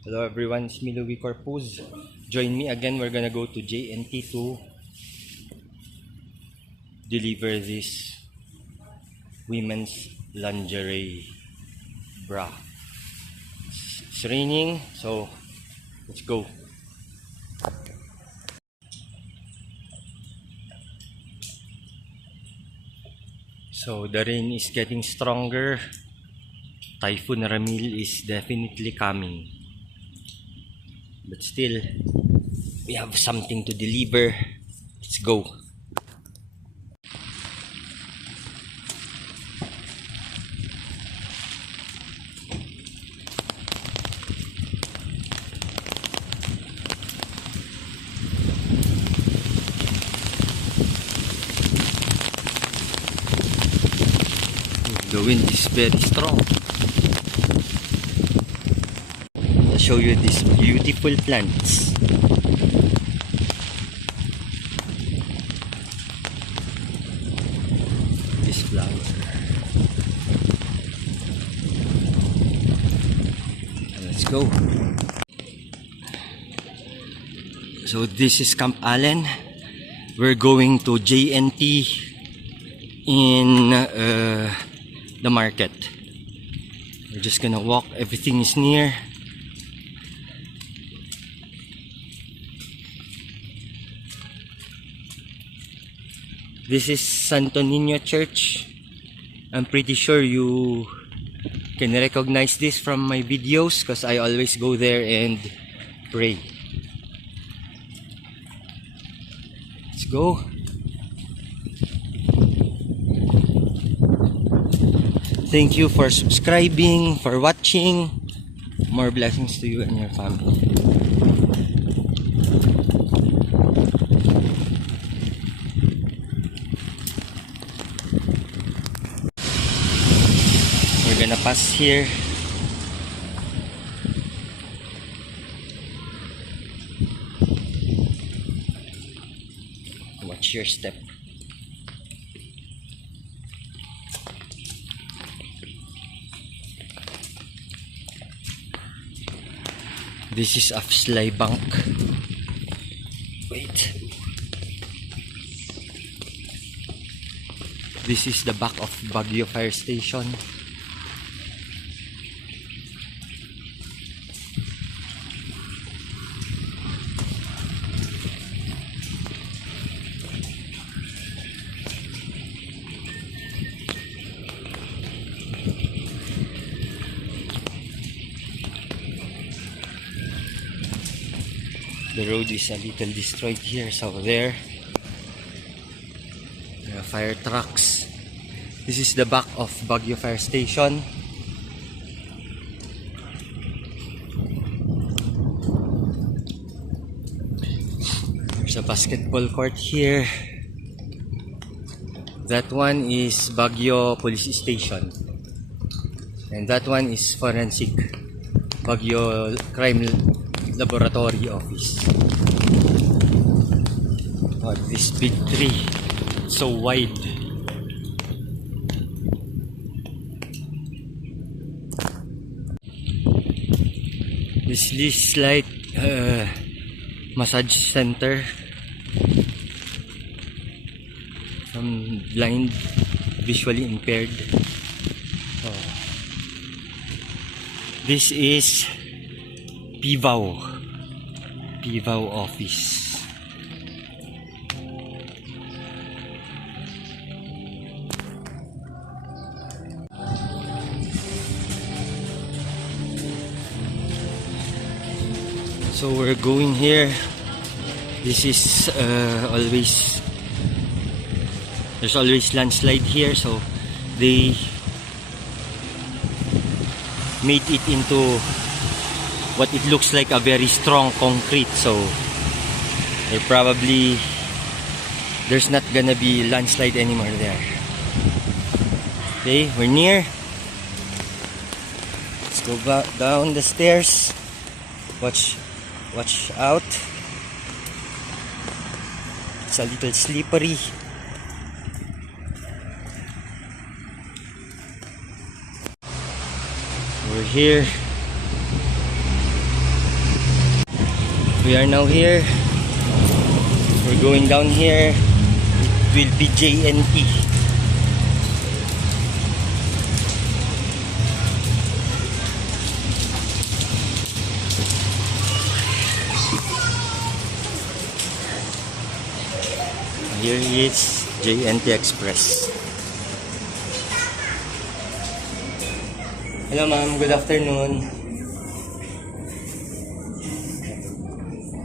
Hello everyone, it's me Louis Corpuz. Join me again, we're gonna go to JNT to deliver this women's lingerie bra. It's raining, so let's go. So the rain is getting stronger. Typhoon Ramil is definitely coming. But still, we have something to deliver. Let's go. The wind is very strong. I'll show you these beautiful plants. This flower. Let's go. So this is Camp Allen. We're going to JNT in the market. We're just gonna walk. Everything is near. This is Santo Niño Church. I'm pretty sure you can recognize this from my videos because I always go there and pray. Let's go. Thank you for subscribing, for watching. More blessings to you and your family. We're gonna pass here. Watch your step. This is Afslay Bank. Wait. This is the back of Baguio Fire Station. The road is a little destroyed here, so there are fire trucks. This is the back of Baguio Fire Station. There's a basketball court here. That one is Baguio Police Station. And that one is Forensic Baguio Crime Laboratory Office. Oh, this big tree, so wide. This is like massage center. Some blind, visually impaired. Oh. This is PVAO office. So we're going here. This is there's always landslide here, so they made it into what it looks like a very strong concrete, so there's not gonna be landslide anymore there. Okay, we're near. Let's go back down the stairs. Watch out. It's a little slippery. We're here. We are now here. We're going down here. It will be JNT. Here is JNT Express. Hello ma'am, good afternoon.